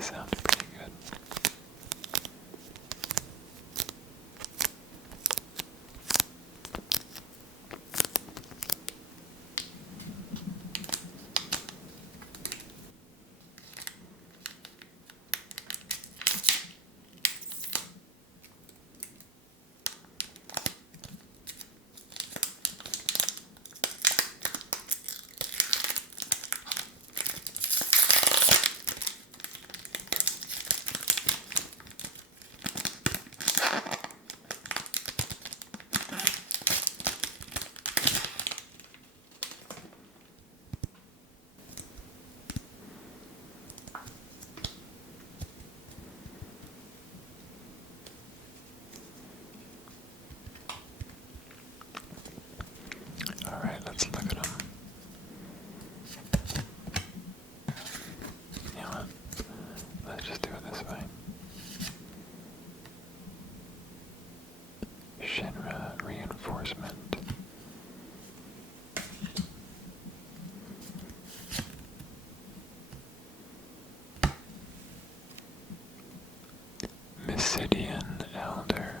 Sounds pretty good. Alright, let's look at them. You know what? Let's just do it this way. Shinra reinforcement. Mysidian elder.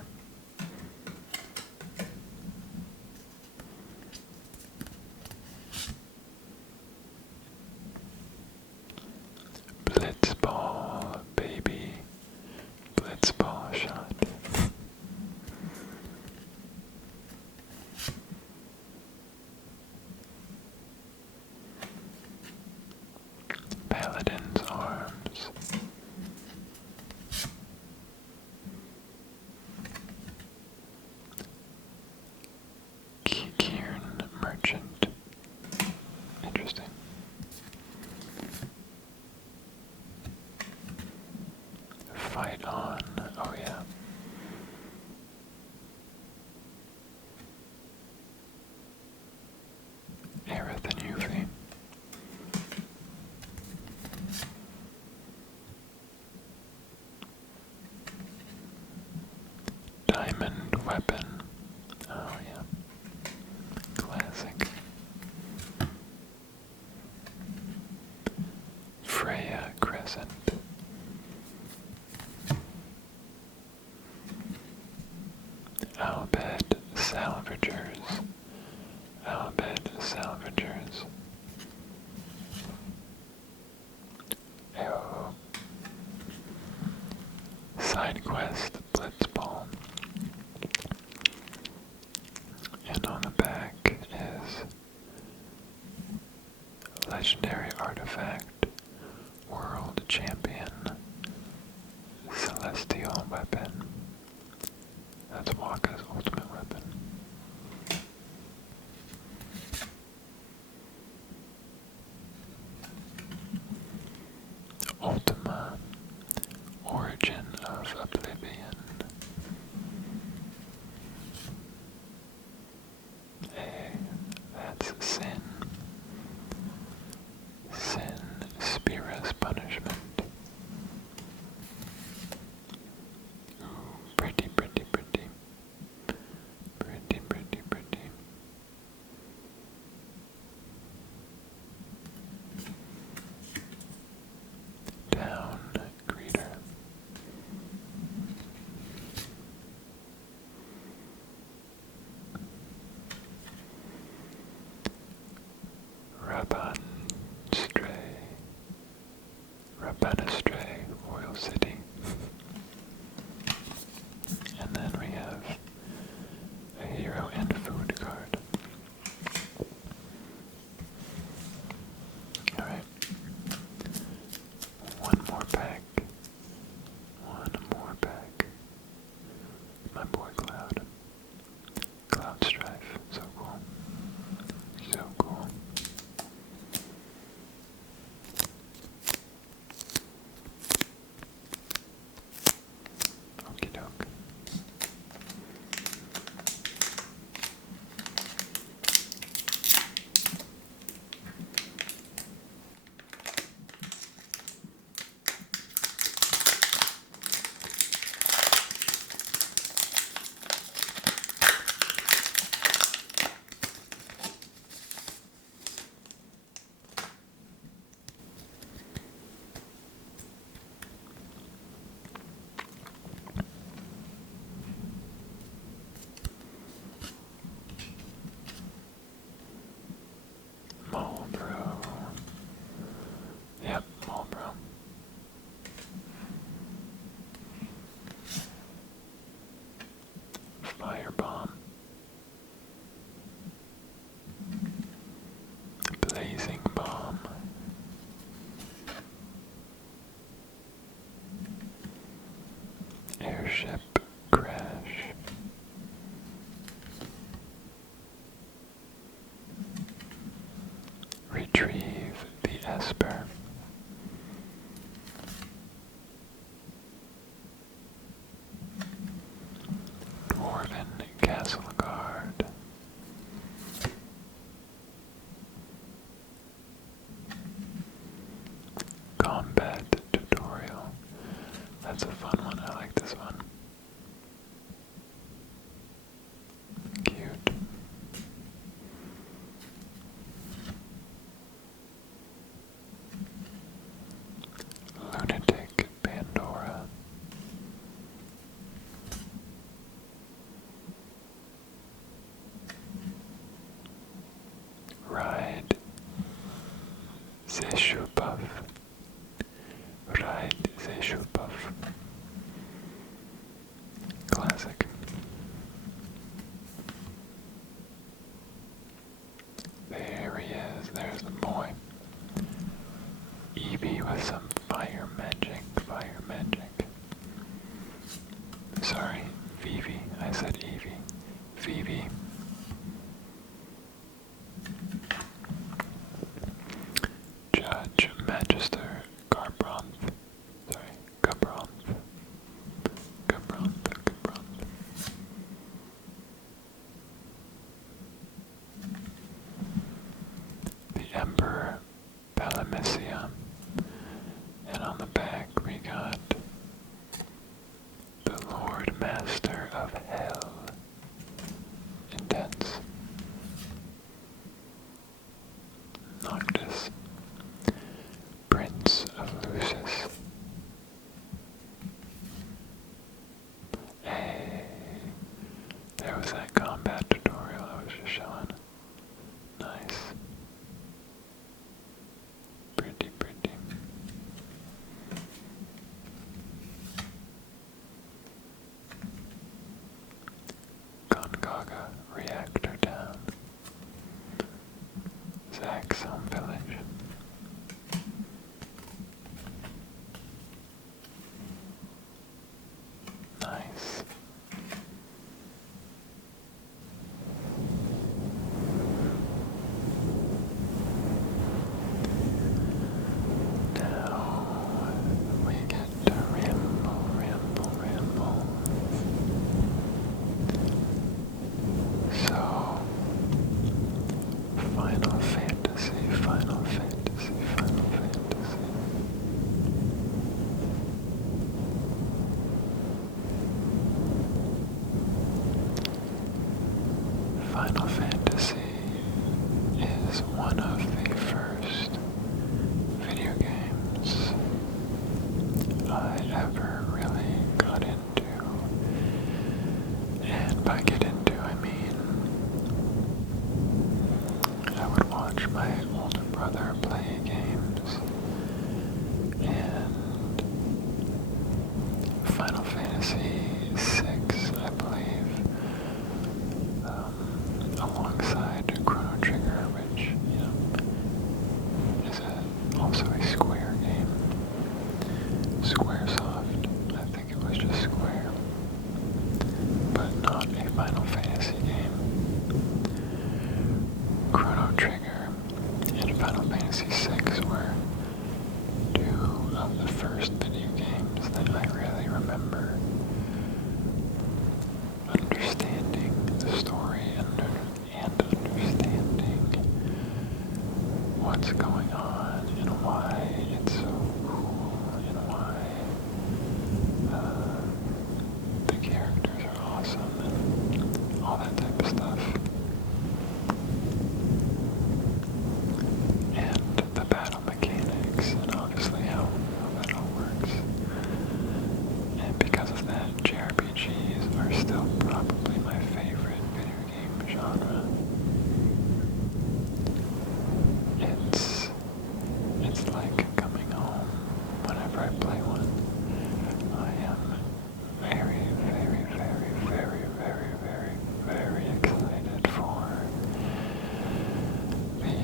Blitzball, baby. Blitzball shot. Paladin's arms. Kikiern merchant. Interesting. Fight on. Oh yeah. Aerith and Yuffie. Diamond weapon. Oh yeah. Classic. Freya Crescent. Albed Salvagers. Albed Salvagers. Oh. Side quest Blitzball. And on the back is legendary artifact, world champion, celestial weapon. That's Waka's ultimate weapon. Ultima, origin of oblivion. Hey, that's sin. Sin, Spira's punishment. Ooh, pretty, pretty, pretty. Pretty, pretty, pretty. Down greeter. Rabanastray, Royal City. And then we have a hero and food card. Alright. One more pack. One more pack. My boy Cloud. Cloud Strife. So cool. So cool. Esper. Dwarven Castle Guard. Combat tutorial. That's a fun one. I like this one. Cute. Lunatic Pandora. Ride Zeshupuff. Ride Zeshupuff. Classic. There he is. There's the boy. Eevee with some fire magic. Fire magic. Sorry, Vivi. I said Eevee. Vivi. Judge Magister Garbranth. Sorry, Gabranth. Gabranth. The Emperor Palamisia. And on the back we got the Lord Master of Hell. Intense. Noctis. Prince of Lucis. Hey, there was that combat tutorial I was just showing. Nice. Pretty. Gongaga Reactor Town. Zach's home village. Nice. Now we get to ramble. So, Final Fantasy. Final Fantasy is one of the first video games I ever really got into. And by get into, I mean I would watch my older brother play games, and Final Fantasy VI, I believe, alongside Chrono Trigger, which, is also a Square game. Squaresoft, I think it was just Square, but not a Final Fantasy game. Chrono Trigger and Final Fantasy VI were two of the first video games that I really remember understanding the story and understanding what's going on and why it's so cool and why the characters are awesome and all that type of stuff. And the battle mechanics and obviously how that all works. And because of that, JRPGs are still probably my favorite video game genre. It's like coming home whenever I play one. I am very excited for the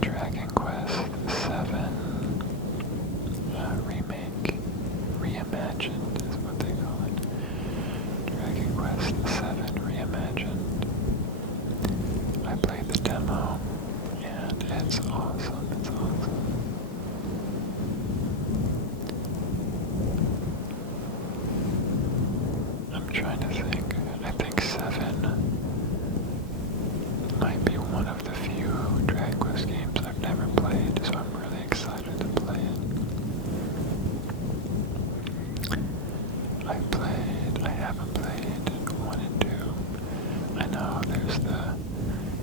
Dragon Quest VII remake. Reimagined is what they call it. Dragon Quest VII Reimagined. I played the demo and it's awesome. trying to think. I think 7 might be one of the few Dragon Quest games I've never played, so I'm really excited to play it. I haven't played 1 and 2. I know there's the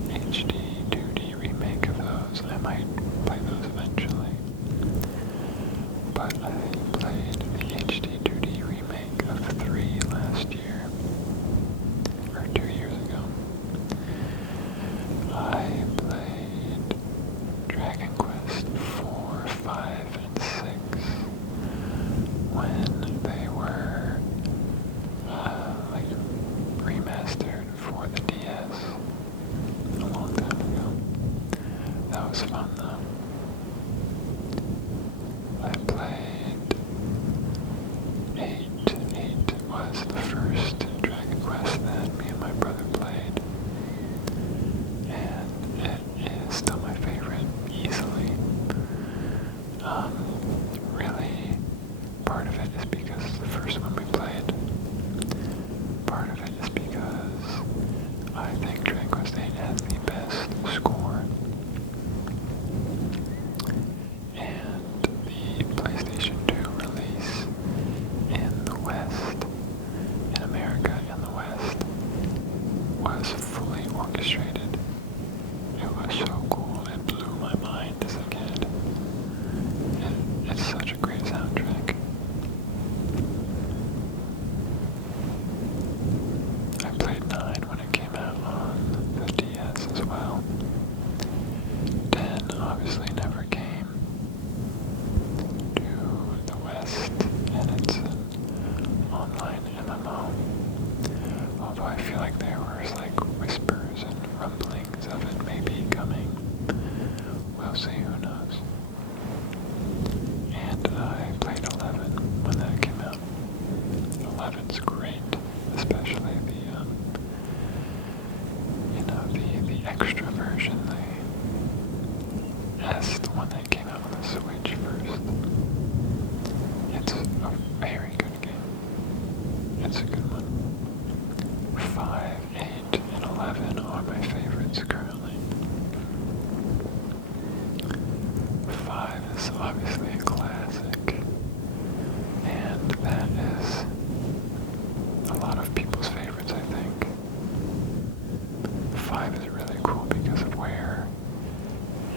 HD 2D remake of those. I might play those eventually. But I played the HD 2D remake of 3 last year, or 2 years ago. I played Dragon Quest 4, 5, and 6 when they were like remastered for the DS a long time ago. That was fun though. I played 8. 8 was the first Dragon Quest that me and my brother played, and it is still my favorite, easily. Really, part of it is because it's the first one we played. Part of it is because I think Dragon Quest 8 has the best score. And the PlayStation 2 release in the West, in America in the West, was fully orchestrated. It was so cool. It blew my mind as a kid. It's such a great soundtrack. I played 9 when it came out on the DS as well. 10 obviously never came to the West, and it's an online MMO. Although I feel like there was like whispers and rumblings of it maybe coming. We'll see, who knows. And I played 11 when that came out. 11's great, especially the the extra version, as the one that came out on the Switch first. It's a very good game. It's a good one. 5, 8, and 11 are my favorites currently. 5 is obviously a classic, and that is a lot of people's favorites, I think. 5 is really cool because of where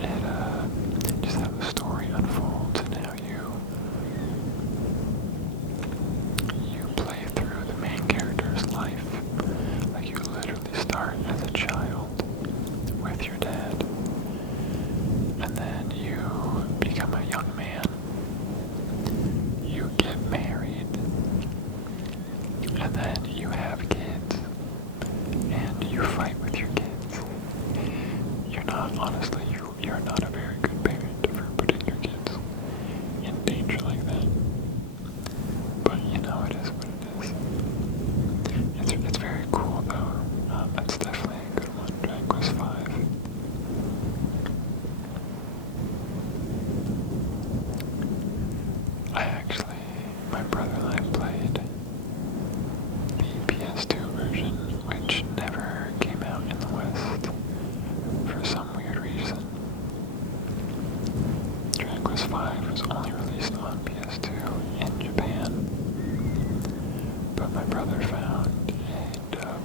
it just how the story unfolds and how you play through the main character's life. Like you literally start as a child with your dad, and then you become a young man. You get married, and then you have kids, and you fight with your kids. You're not, honestly, you're not a very good parent for putting your kids in danger like that. But you know, it is what it is. It's very cool though. It's definitely a good one, Dragon Quest 5. My brother and I played the PS2 version, which never came out in the West for some weird reason. Dragon Quest 5 was only released on PS2 in Japan, but my brother found a dub,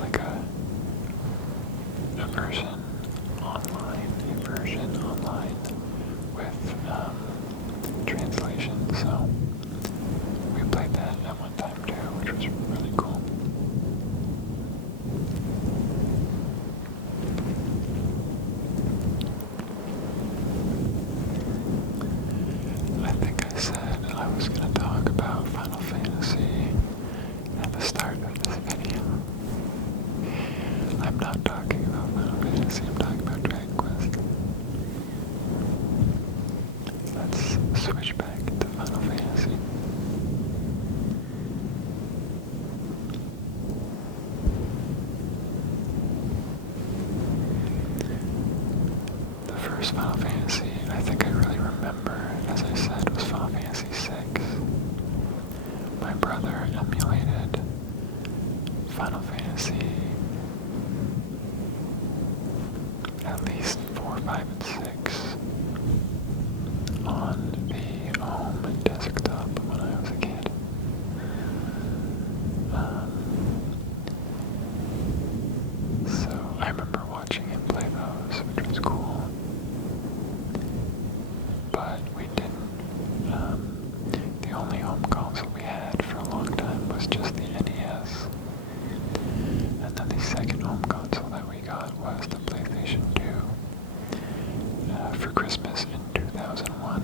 like a version online with translation, so we played that at one time too, which was really cool. I think I said I was going to talk about Final Fantasy at the start of this video. I'm not talking about Final Fantasy, I'm talking about Dragon Quest. Let's switch back to Final Fantasy. The first Final Fantasy I think I really remember, as I said, was Final Fantasy VI. My brother brother emulated Final Fantasy at least 4, 5, and 6 on the home desktop when I was a kid. So I remember watching him play those, which was cool. But we didn't, the only home console we had for a long time was just the NES. And then the second home console that we got was the PlayStation 2 for Christmas in 2001.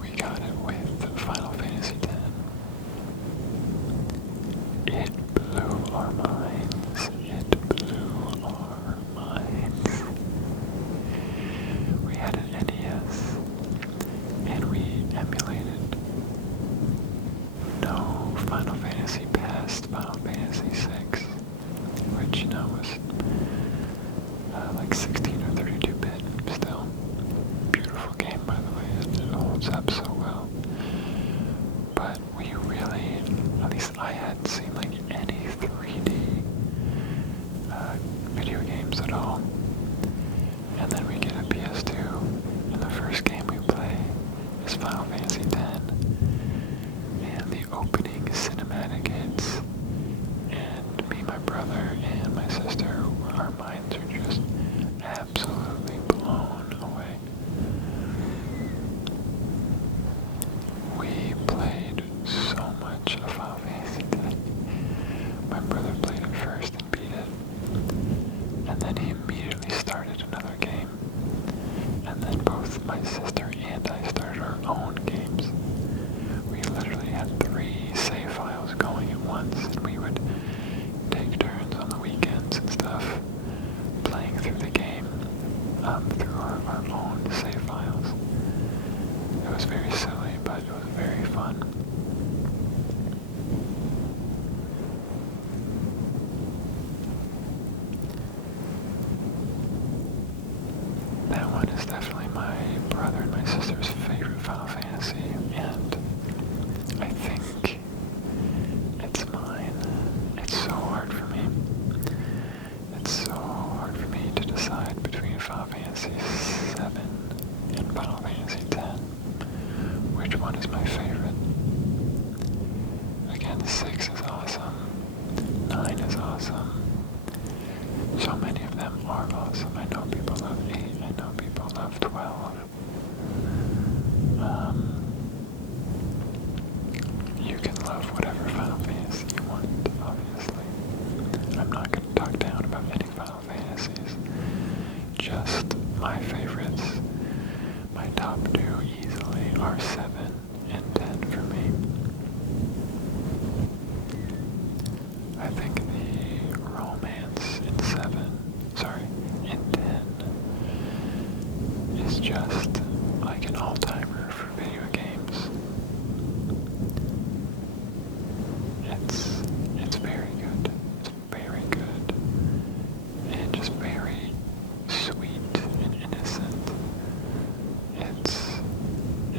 We got it with Final Fantasy X. It blew our minds. It blew our minds. We had an NES, and we emulated no Final Fantasy past Final Fantasy VI, which, was like 16 or 32-bit still. Beautiful game, by the way. It holds up so well. But we really, at least I hadn't seen like any 3D video games at all. And then we get a PS2, and the first game we play is Final Fantasy X. And the opening cinematic hits, and me, my brother, and my sister, our minds are just absolutely blown away. We played so much of Final Fantasy X. My brother played it first and beat it, and then he immediately started another game, and then both my sister and I started our own games. We literally had 3 save files going at once, and we would take turns on the weekends and stuff, playing through the game, through our own save files. It was very silly, but it was very fun. That one is definitely my brother and my sister's favorite Final Fantasy, and I think it's mine. It's so hard for me. It's so hard for me to decide between Final Fantasy VII and Final Fantasy X. Which one is my favorite? Again, 6 is awesome. 9 is awesome. So many of them are awesome. I know people love 8. I know people love 12. You can love whatever Final Fantasy you want, obviously. I'm not going to talk down about any Final Fantasies. Just my favorites. My top 2 easily are 7 and 10 for me. I think the romance in 10 is just like an all-timer for video games. It's very good. It's very good. And just very sweet and innocent. It's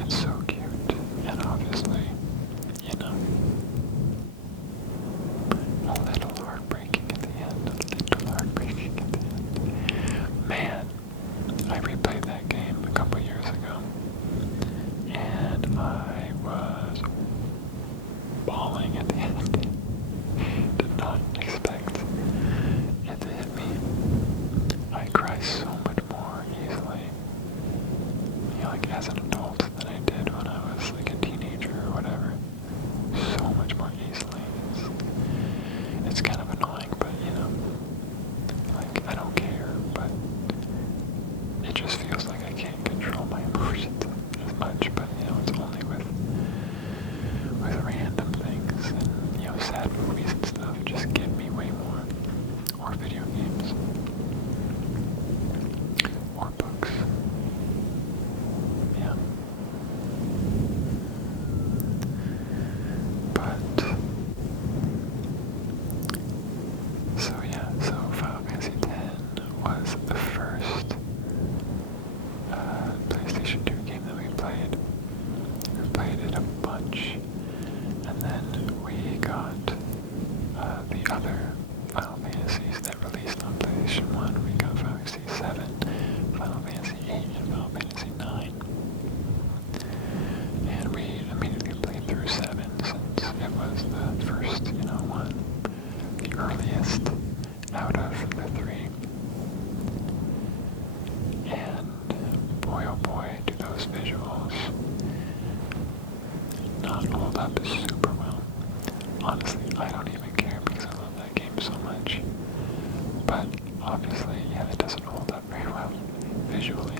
so cute. And obviously, a little heartbreaking at the end. Man, I replayed that game a couple years ago, and I was bawling at the end. Did not expect it to hit me. I cry so much more easily, like as an adult than I did when I was like a teenager or whatever. So much more easily. It's kind of annoying, but like I don't care, but it just feels like I can't control my emotions as much, but it's only with random things, and sad movies and stuff just get me way more, or video games, or books. Yeah. But so Final Fantasy X was the first PlayStation 2 game that But obviously, yeah, it doesn't hold up very well visually.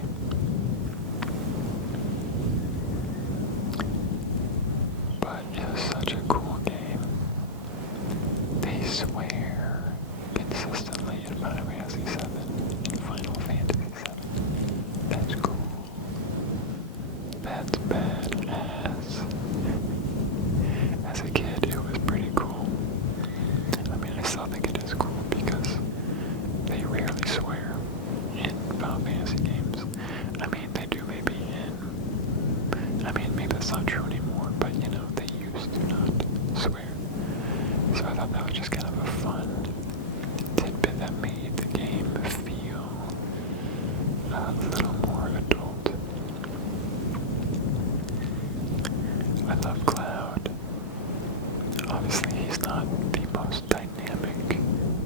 But it was such a cool game. They swear consistently in Final Fantasy VII and Final Fantasy VII. That's cool. That's badass. As a kid, it was pretty cool. I mean, I still think it is cool because they rarely swear in Final Fantasy games. I mean, they do maybe maybe that's not true anymore, but you know, they used to not swear. So I thought that was just kind of a fun tidbit that made the game feel a little more adult. I love Cloud. Obviously, he's not the most dynamic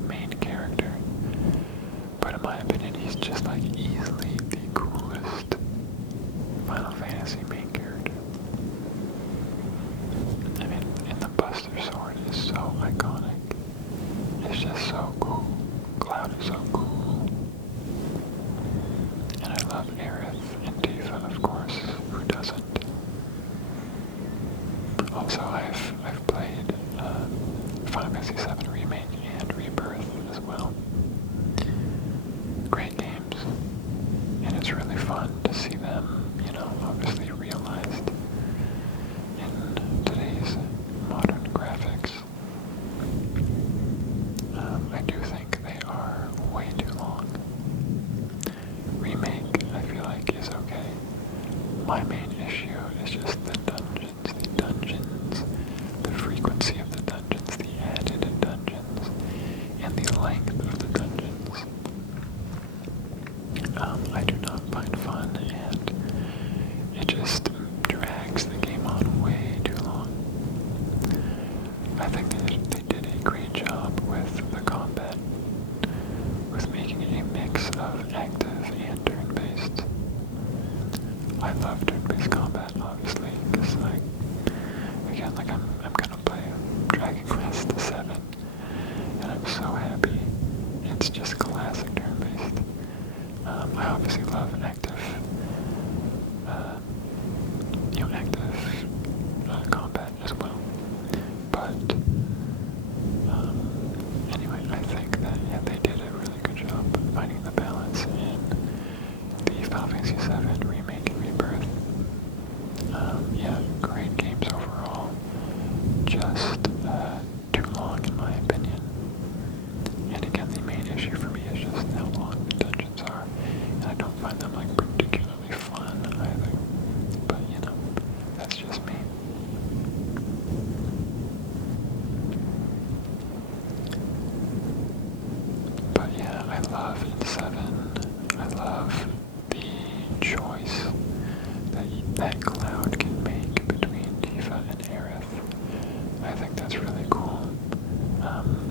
main character, but in my opinion, he's just like easily the coolest Final Fantasy main character. I mean, and the Buster Sword is so iconic. It's just so cool. Cloud is so cool. And I love Aerith and Tifa, of course. Who doesn't? Also, I've played Final Fantasy VII Remake and Rebirth as well. Great games. And it's really fun to see them, you know, obviously realized in today's modern graphics. I do think they are way too long. Remake, I feel like, is okay. My main issue is just the dungeons, the frequency of the dungeons, the added dungeons, and the length of the dungeons. I do not find fun, and it just drags the game on way too long. I think they did a great job with the combat, with making it a mix of active and turn-based. I love turn-based combat, obviously, because I'm gonna play Dragon Quest VII, and I'm so happy. It's just classic turn-based. I obviously love active combat as well. But anyway, I think that they did a really good job finding the balance in the Final Fantasy VII Remake and Rebirth. Great games overall. Just too long in my opinion. And again, the main issue for me is just how long the dungeons are. And I don't find them like particularly fun either. But you know, that's just me. But yeah, I love in 7, I love the choice that Cloud can make between Tifa and Aerith. I think that's really cool.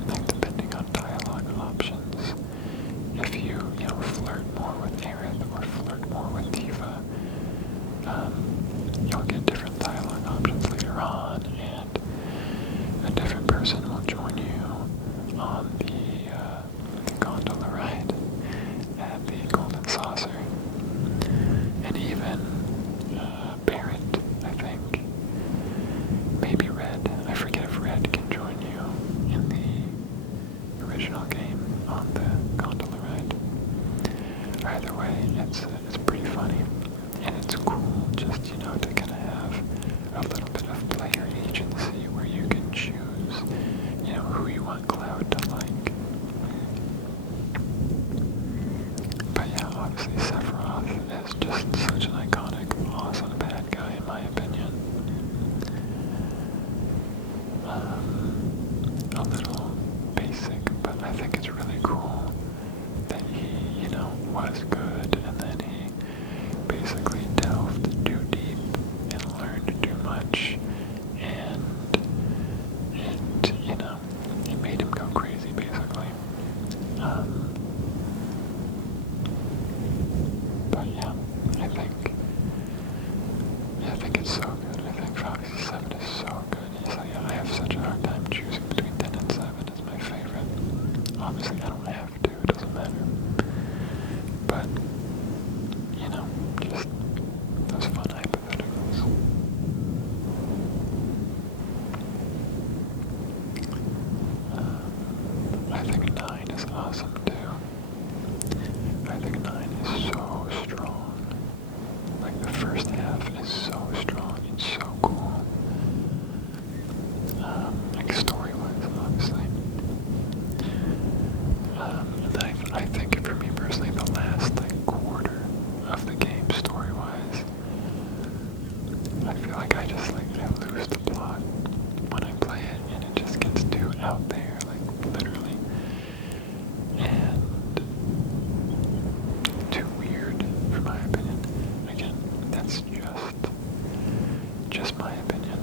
Like depending on dialogue options, if you flirt more with Aerith or flirt more with Tifa, you'll get different dialogue options later on, and a different person will join you on the gondola ride at the Golden Saucer. And even Barrett, I think, maybe Red, I forget if Red can join you in the original game on the gondola ride. Either way, it's pretty funny, and it's cool just, to kind of matter. But, just those fun hypotheticals. I think 9 is awesome too. I think 9 is so strong. Like the first half is so strong. It's so cool. Like story-wise, obviously. And I think for me personally, the last quarter of the game, story-wise, I feel like I lose the plot when I play it, and it just gets too out there, literally, and too weird, for my opinion. Again, that's just my opinion.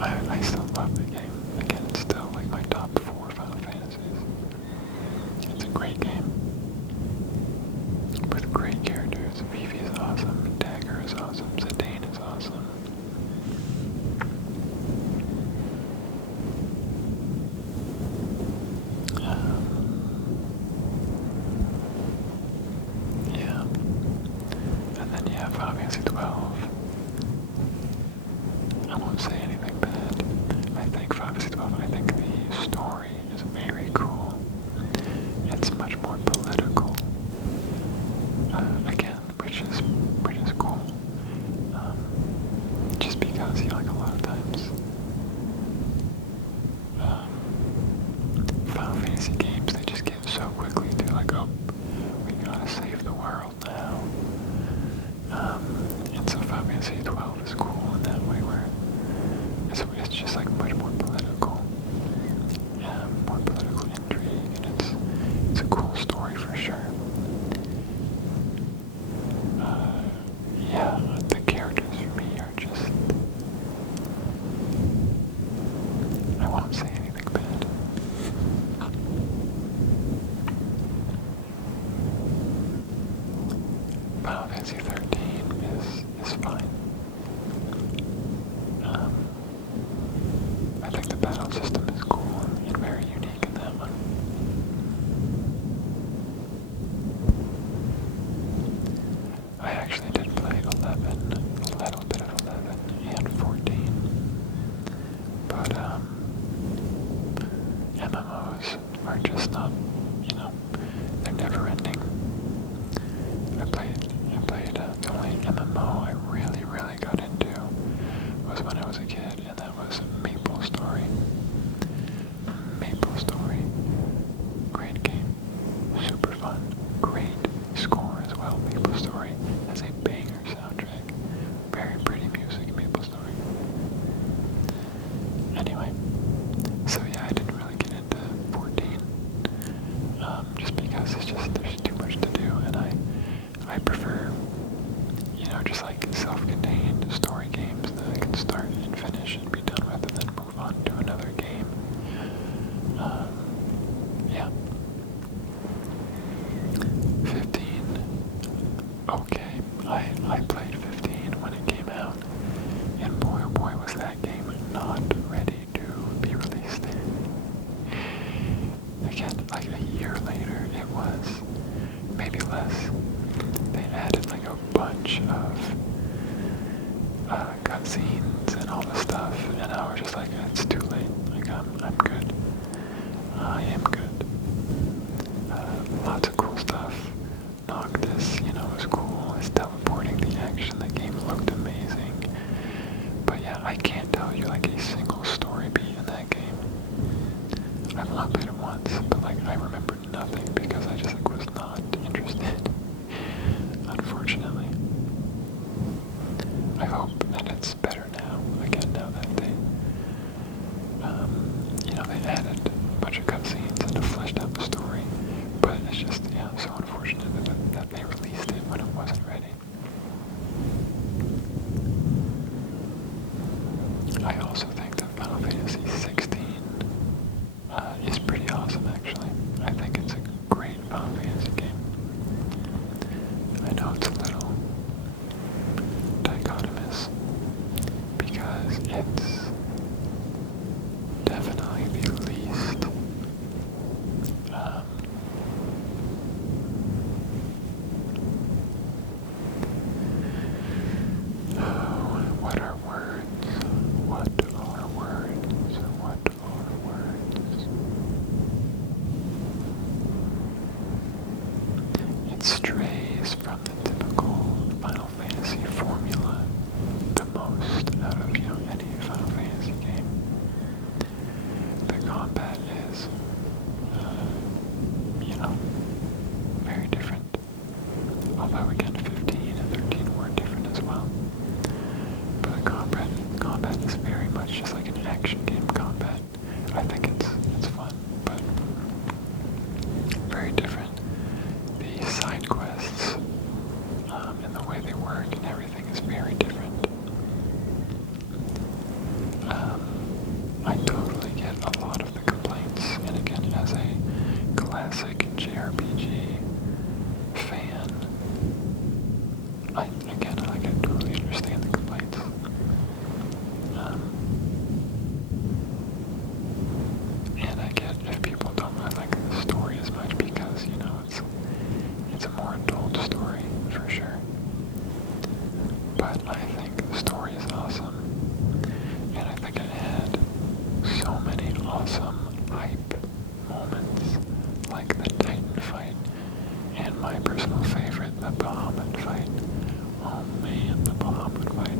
I still love the game. Again, it's still my top 4 Final Fantasies. It's a great game with great characters. Vivi is awesome. Dagger is awesome. Zidane is awesome. Yeah. And then you have Final Fantasy 12. I won't say anything bad. I think Final Fantasy 12, I think the story is very cool. It's much more political. Again, which is cool. Just because, a lot of times, Final Fantasy games, they just get so quickly to oh, we gotta save the world now. And so Final Fantasy 12 is cool in that way, where it's just much more political. More political intrigue, and it's a cool story for sure. Yeah, the characters for me are just, I won't say anything bad. Final Fantasy 13 is fine. I think the battle system is cool and very unique in that one. I actually did play 11, a little bit of 11 and 14, but MMOs are just not, they're never ending. I played, the only MMO I really got into was when I was a kid, and that was Maple Story. Maple Story, great game, super fun, great score as well. Maple Story has a banger soundtrack, very pretty music. Maple Story. Anyway, so yeah, I didn't really get into 14, just because there's too much to do, and I prefer, just self-contained story games that I can start and finish and be done with, and then move on to another game. Yeah. 15. Okay, I played 15 when it came out, and boy oh boy was that game not ready to be released. Again, a year later it was, maybe less. They added a bunch of cutscenes and all this stuff, and I was just it's too late. I'm good. I am good. Lots of cool stuff. Noctis, was cool. It's teleporting, the action, the game looked amazing. But yeah, I can't tell you a single story beat in that game. I've only played it once, but I remember nothing because I just was not interested. Unfortunately. I hope that it's better now. Again, now that they, they added a bunch of cutscenes and have fleshed out the story. But it's just, so unfortunate that they released it when it wasn't ready. I also think that Final Fantasy 16 is pretty awesome, actually. I think it's a great Final Fantasy game. I know it's a little dichotomous because it's definitely the least strays from the typical Final Fantasy formula the most out of, any Final Fantasy game. The combat is, very different. Although again, 15 and 13 were different as well. But the combat is very much just like an action game combat. I think it's fun, but very different. The side quests and the way they work and everything is very different. I totally get a lot of the complaints, and again, as a classic JRPG fan, I totally understand the complaints. And I get if people don't really like the story as much because, it's a more adult story, for sure. But I think the story is awesome. And I think it had so many awesome hype moments, like the Titan fight, and my personal favorite, the Bahamut fight. Oh man, the Bahamut fight.